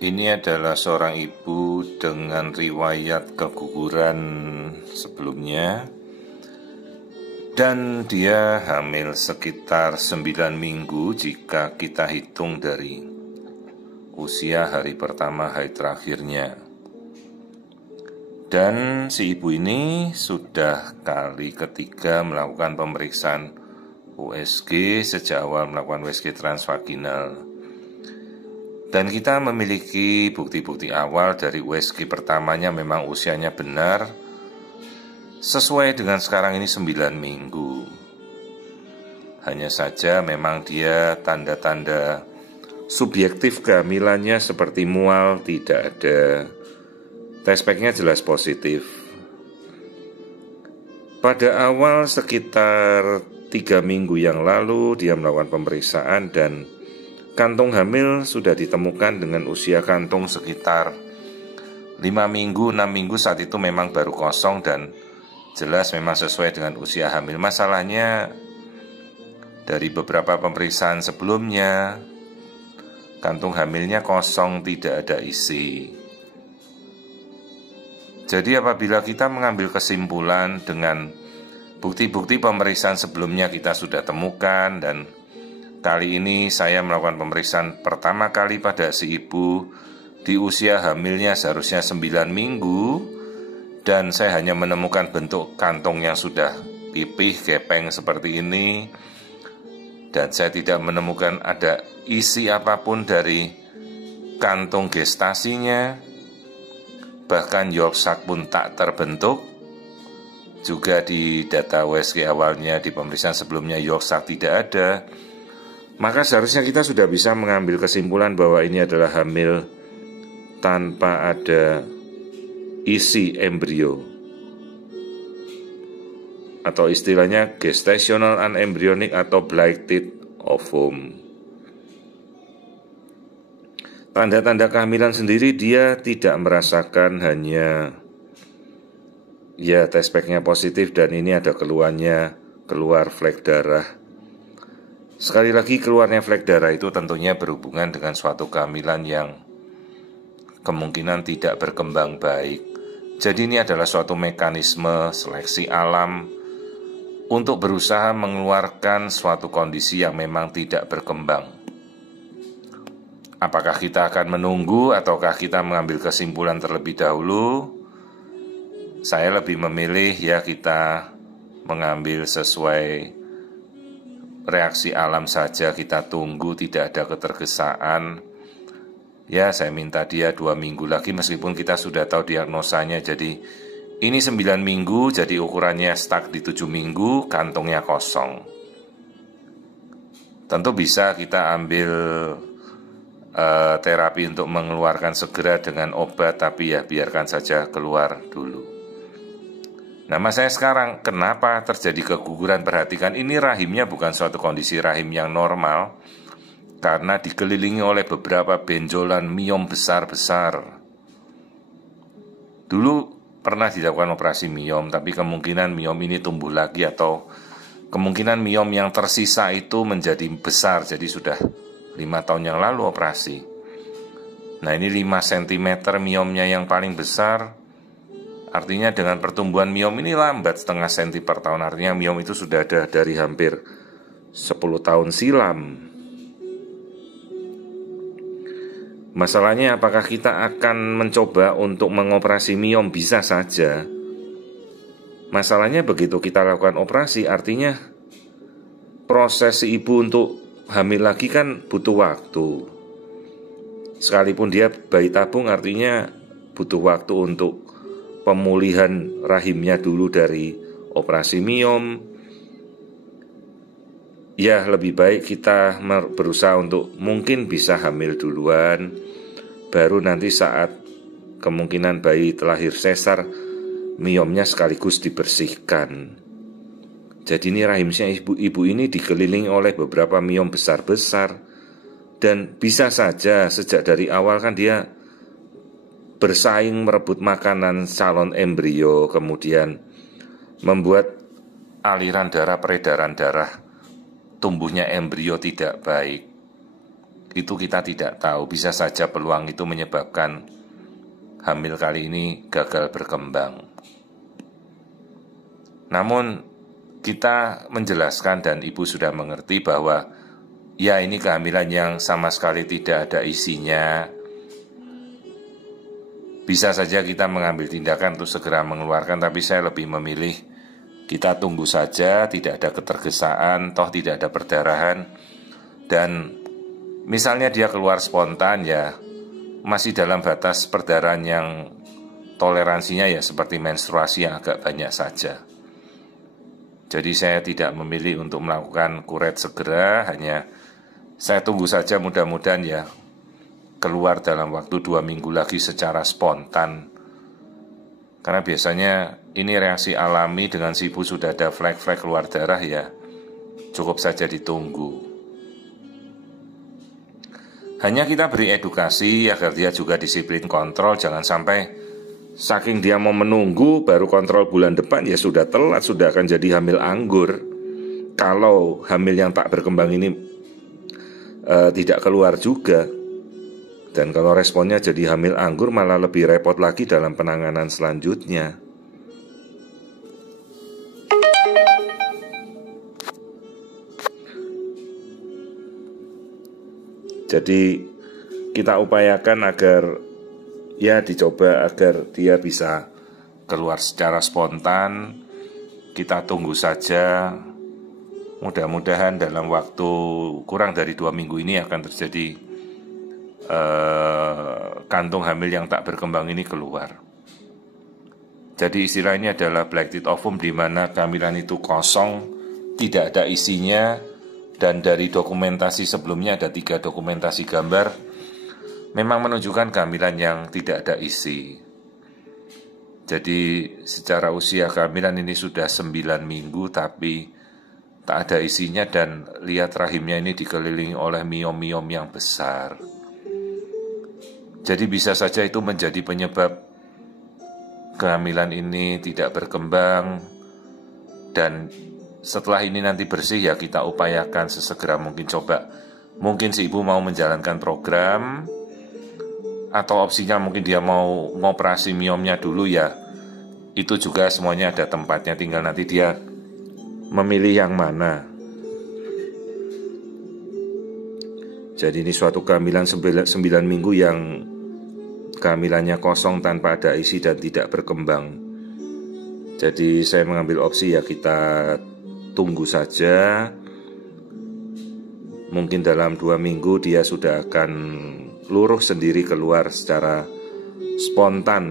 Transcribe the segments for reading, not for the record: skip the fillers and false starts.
Ini adalah seorang ibu dengan riwayat keguguran sebelumnya, dan dia hamil sekitar 9 minggu jika kita hitung dari usia hari pertama hari terakhirnya. Dan si ibu ini sudah kali ketiga melakukan pemeriksaan USG sejak awal melakukan USG transvaginal. Dan kita memiliki bukti-bukti awal dari USG pertamanya memang usianya benar sesuai dengan sekarang ini 9 minggu. Hanya saja memang dia tanda-tanda subjektif kehamilannya seperti mual tidak ada. Tes packnya jelas positif. Pada awal sekitar 3 minggu yang lalu dia melakukan pemeriksaan dan kantung hamil sudah ditemukan dengan usia kantung sekitar 5 minggu, 6 minggu saat itu memang baru kosong dan jelas memang sesuai dengan usia hamil. Masalahnya dari beberapa pemeriksaan sebelumnya kantung hamilnya kosong, tidak ada isi. Jadi apabila kita mengambil kesimpulan dengan bukti-bukti pemeriksaan sebelumnya kita sudah temukan, dan kali ini saya melakukan pemeriksaan pertama kali pada si ibu di usia hamilnya seharusnya 9 minggu, dan saya hanya menemukan bentuk kantong yang sudah pipih, gepeng seperti ini, dan saya tidak menemukan ada isi apapun dari kantung gestasinya. Bahkan yolk sac pun tak terbentuk. Juga di data USG awalnya di pemeriksaan sebelumnya yolk sac tidak ada. Maka seharusnya kita sudah bisa mengambil kesimpulan bahwa ini adalah hamil tanpa ada isi embrio, atau istilahnya gestational unembryonic atau blighted ovum. Tanda-tanda kehamilan sendiri dia tidak merasakan, hanya tes packnya positif dan ini ada keluar flek darah. Sekali lagi, keluarnya flek darah itu tentunya berhubungan dengan suatu kehamilan yang kemungkinan tidak berkembang baik. Jadi ini adalah suatu mekanisme seleksi alam untuk berusaha mengeluarkan suatu kondisi yang memang tidak berkembang. Apakah kita akan menunggu ataukah kita mengambil kesimpulan terlebih dahulu? Saya lebih memilih kita mengambil sesuai reaksi alam saja, kita tunggu, tidak ada ketergesaan. Saya minta dia 2 minggu lagi meskipun kita sudah tahu diagnosanya. Jadi ini 9 minggu, jadi ukurannya stuck di 7 minggu, kantongnya kosong. Tentu bisa kita ambil terapi untuk mengeluarkan segera dengan obat, tapi biarkan saja keluar dulu. Nah, masalahnya sekarang kenapa terjadi keguguran? Perhatikan, ini rahimnya bukan suatu kondisi rahim yang normal karena dikelilingi oleh beberapa benjolan miom besar-besar. Dulu pernah dilakukan operasi miom, tapi kemungkinan miom ini tumbuh lagi atau kemungkinan miom yang tersisa itu menjadi besar, jadi sudah 5 tahun yang lalu operasi. Nah, ini 5 cm miomnya yang paling besar. Artinya dengan pertumbuhan miom ini lambat setengah senti per tahun. Artinya miom itu sudah ada dari hampir 10 tahun silam. Masalahnya apakah kita akan mencoba untuk mengoperasi miom? Bisa saja. Masalahnya begitu kita lakukan operasi, artinya proses si ibu untuk hamil lagi kan butuh waktu. Sekalipun dia bayi tabung, artinya butuh waktu untuk pemulihan rahimnya dulu dari operasi miom. Lebih baik kita berusaha untuk mungkin bisa hamil duluan, baru nanti saat kemungkinan bayi terlahir sesar, miomnya sekaligus dibersihkan. Jadi ini rahimnya ibu ini dikelilingi oleh beberapa miom besar-besar. Dan bisa saja sejak dari awal kan dia bersaing merebut makanan calon embrio, kemudian membuat aliran darah, peredaran darah tumbuhnya embrio tidak baik. itu kita tidak tahu. Bisa saja peluang itu menyebabkan hamil kali ini gagal berkembang. Namun kita menjelaskan dan ibu sudah mengerti bahwa ya ini kehamilan yang sama sekali tidak ada isinya. Bisa saja kita mengambil tindakan untuk segera mengeluarkan, tapi saya lebih memilih kita tunggu saja, tidak ada ketergesaan, toh tidak ada perdarahan. Dan misalnya dia keluar spontan ya masih dalam batas perdarahan yang toleransinya ya seperti menstruasi yang agak banyak saja. Jadi saya tidak memilih untuk melakukan kuret segera, hanya saya tunggu saja, mudah-mudahan ya keluar dalam waktu 2 minggu lagi secara spontan. Karena biasanya ini reaksi alami, dengan si ibu sudah ada flek-flek keluar darah ya cukup saja ditunggu. Hanya kita beri edukasi agar dia juga disiplin kontrol, jangan sampai saking dia mau menunggu baru kontrol bulan depan ya sudah telat, sudah akan jadi hamil anggur. Kalau hamil yang tak berkembang ini tidak keluar juga, dan kalau responnya jadi hamil anggur malah lebih repot lagi dalam penanganan selanjutnya. Jadi kita upayakan agar ya dicoba agar dia bisa keluar secara spontan. Kita tunggu saja. Mudah-mudahan dalam waktu kurang dari 2 minggu ini akan terjadi kantung hamil yang tak berkembang ini keluar. Jadi istilah ini adalah black teat ovum, di mana kehamilan itu kosong, tidak ada isinya, dan dari dokumentasi sebelumnya ada 3 dokumentasi gambar memang menunjukkan kehamilan yang tidak ada isi. Jadi secara usia kehamilan ini sudah 9 minggu tapi tak ada isinya, dan lihat rahimnya ini dikelilingi oleh miom-miom yang besar. Jadi bisa saja itu menjadi penyebab kehamilan ini tidak berkembang, dan setelah ini nanti bersih ya kita upayakan sesegera mungkin coba. Mungkin si ibu mau menjalankan program, atau opsinya mungkin dia mau ngoperasi miomnya dulu ya. Itu juga semuanya ada tempatnya, tinggal nanti dia memilih yang mana. Jadi ini suatu kehamilan 9 minggu yang kehamilannya kosong tanpa ada isi dan tidak berkembang. Jadi saya mengambil opsi ya kita tunggu saja. Mungkin dalam 2 minggu dia sudah akan luruh sendiri keluar secara spontan.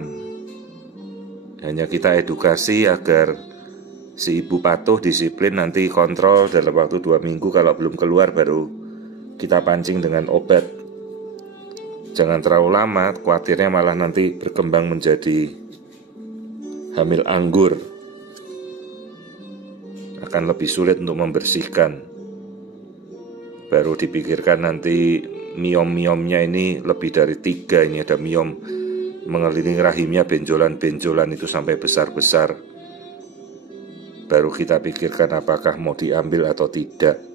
Hanya kita edukasi agar si ibu patuh, disiplin, nanti kontrol dalam waktu 2 minggu. Kalau belum keluar baru kita pancing dengan obat. Jangan terlalu lama, khawatirnya malah nanti berkembang menjadi hamil anggur. Akan lebih sulit untuk membersihkan. Baru dipikirkan nanti miom-miomnya ini lebih dari 3. Ini ada miom mengelilingi rahimnya, benjolan-benjolan itu sampai besar-besar. Baru kita pikirkan apakah mau diambil atau tidak.